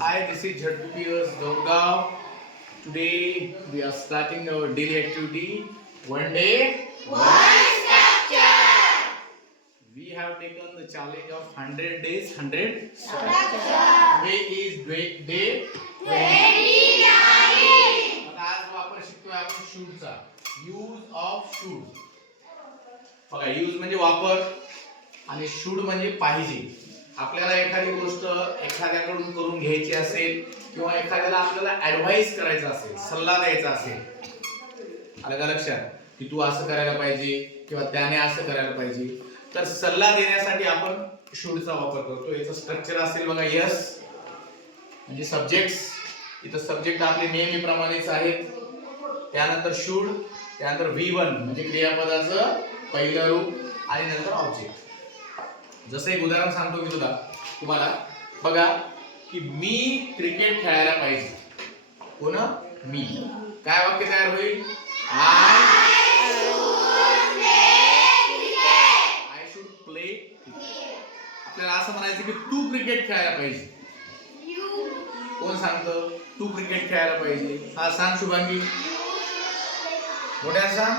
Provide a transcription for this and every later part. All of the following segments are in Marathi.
Hi, this is Jhatpiyas Dorgaon. Today we are starting our daily activity. One day, we have taken the challenge of 100 days, 100 steps. Today is day 20. आता आज आपण शिकतोय आपण शूडचा यूज ऑफ शूड. बघा, यूज म्हणजे वापर आणि शूड म्हणजे पाहिजे. आपल्याला एखादी गोष्ट एखाद्याकडून करून घ्यायची असेल किंवा एखाद्याला आपल्याला ऍडवाइस करायचा असेल, सल्ला द्यायचा असेल, आलं का लक्षात की तू असं करायला पाहिजे किंवा त्याने असं करायला पाहिजे, तर सल्ला देण्यासाठी आपण शूडचा वापर करतो. याचं स्ट्रक्चर असेल बघा, यस म्हणजे सब्जेक्ट्स. इथं सब्जेक्ट आपले नेहमीप्रमाणेच आहेत. त्यानंतर शूड, त्यानंतर V1 म्हणजे क्रियापदाचं पहिलं रूप आणि नंतर ऑब्जेक्ट. जसं एक उदाहरण सांगतो मी तुम्हाला. बघा की मी क्रिकेट खेळायला पाहिजे. कोण? मी. काय वाक्य तयार होईल? I should play cricket. आपल्याला असं म्हणायचं की तू क्रिकेट खेळायला पाहिजे. कोण सांगतं तू क्रिकेट खेळायला पाहिजे? हा सांग शुभांगी, मोठ्या सांग.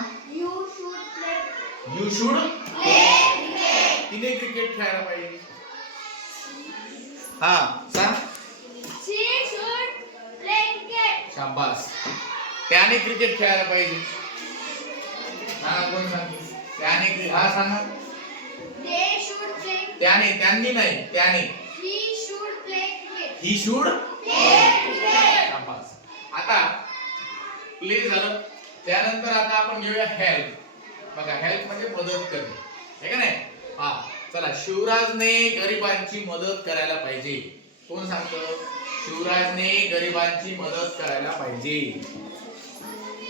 यू शुड तिने क्रिकेट खेळायला पाहिजे. हा सांग. शाबास. त्याने क्रिकेट खेळायला पाहिजे. हा कोण सांग? त्याने. हा सांगा. त्याने, त्यांनी नाही, त्याने. ही शुड शाबास. आता प्ले झालं. त्यानंतर आता आपण घेऊया हेल्प. बघा, हेल्प म्हणजे मदत करणे, आहे का नाही? हा चला. शिवराजने गरिबांची मदत करायला पाहिजे. कोण सांगतं? शिवराजने गरिबांची मदत करायला पाहिजे.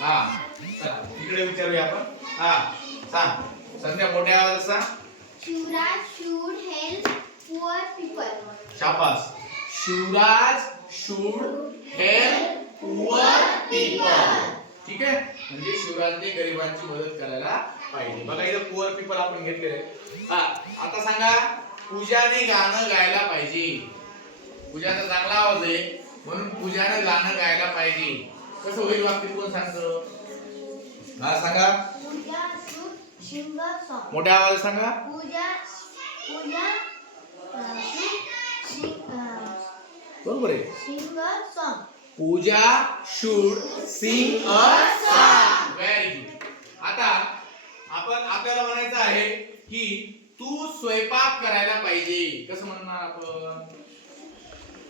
हा चला इकडे विचारूया आपण. हा सांग. संध्या मोठ्या आवाजात सांग. Shivraj should help poor people. शाबास. Shivraj should help poor people. ठीक आहे, म्हणजे शिवराजने गरिबांची मदत करायला पाहिजे. बघा इथं पुअर पीपल आपण घेतलेले. हा आता सांगा. पूजाने गाणं गायला पाहिजे. पूजाचा चांगला आवाज आहे म्हणून पूजाने गाणं गायला पाहिजे. कसं होईल वाक्य? कोण सांगतं? हा सांगा. Pooja should sing a song. मोठ्या आवाजात सांगा. Pooja should बरोबर आहे. sing a song. Pooja should sing a song. Very good. आता आपल्याला म्हणायचं आहे की तू स्वयंपाक करायला पाहिजे. कसं म्हणणार आपण?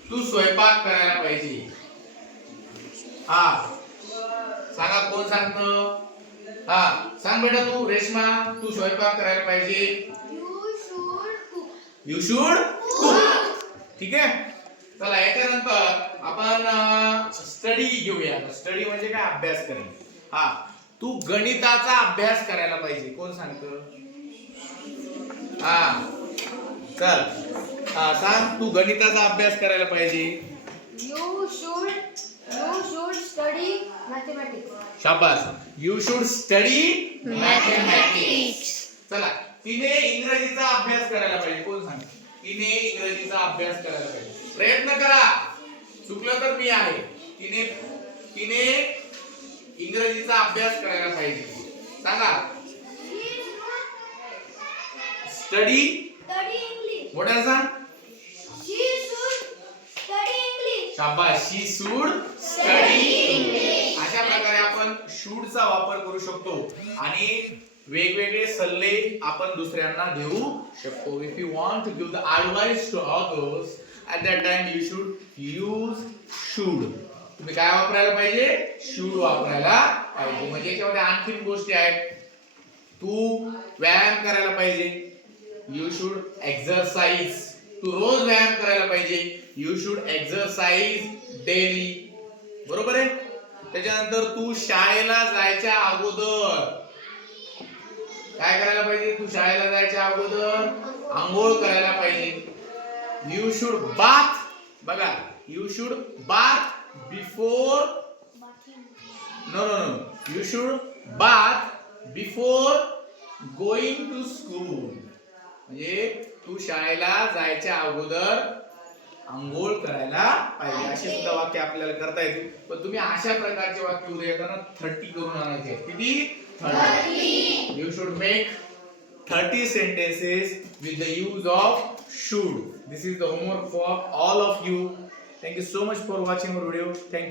तू स्वयंपाक करायला पाहिजे. हा सांगा. कोण सांगतं? हा सांग बेटा तू. रेश्मा, तू स्वयंपाक करायला पाहिजे. You should cook. You should cook. ठीक आहे. चला याच्यानंतर आपण स्टडी घेऊया. स्टडी म्हणजे काय? अभ्यास करणे. हा तू गणिताचा अभ्यास करायला पाहिजे. कोण सांगतं? हा चल. हा सांग. तू गणिताचा अभ्यास करायला पाहिजे. You should study mathematics. शाबास. You should study mathematics. चला. तिने इंग्रजीचा अभ्यास करायला पाहिजे. कोण सांगतं? तिने इंग्रजीचा अभ्यास करायला पाहिजे. प्रयत्न करा. चुकलं तर मी आहे. तिने इंग्रजीचा अभ्यास करायला पाहिजे. सांगा. स्टडी. English. मोठ्या सांग. She should study English. शाबास. शी शुड स्टडी इंग्लिश. अशा प्रकारे आपण शूडचा वापर करू शकतो आणि वेगवेगळे सल्ले आपण दुसऱ्यांना देऊ शकतो. If you want to give the advice to others at that time you should use should. तुम्ही काय वापरायला पाहिजे? should वापरायला पाहिजे. म्हणजे याच्यामध्ये आणखीन गोष्टी आहेत. तू व्यायाम करायला पाहिजे. you should exercise. तू रोज व्यायाम करायला पाहिजे. you should exercise daily. बरोबर आहे. त्याच्यानंतर तू शाळेला जायच्या अगोदर काय करायला पाहिजे? तू शाळेला जायच्या अगोदर आंघोळ करायला पाहिजे. You should bath. बघा, you should bath before. No. You should bath before going to school. म्हणजे तू शाळेला जायच्या अगोदर आंघोळ करायला पाहिजे. अशी सुद्धा वाक्य आपल्याला करता येतील. पण तुम्ही अशा प्रकारचे वाक्य उद्या येताना 30 करून आणायचे. किती? 30. You should make 30 sentences with the use of should. This is the homework for all of you. Thank you so much for watching our video. Thank you.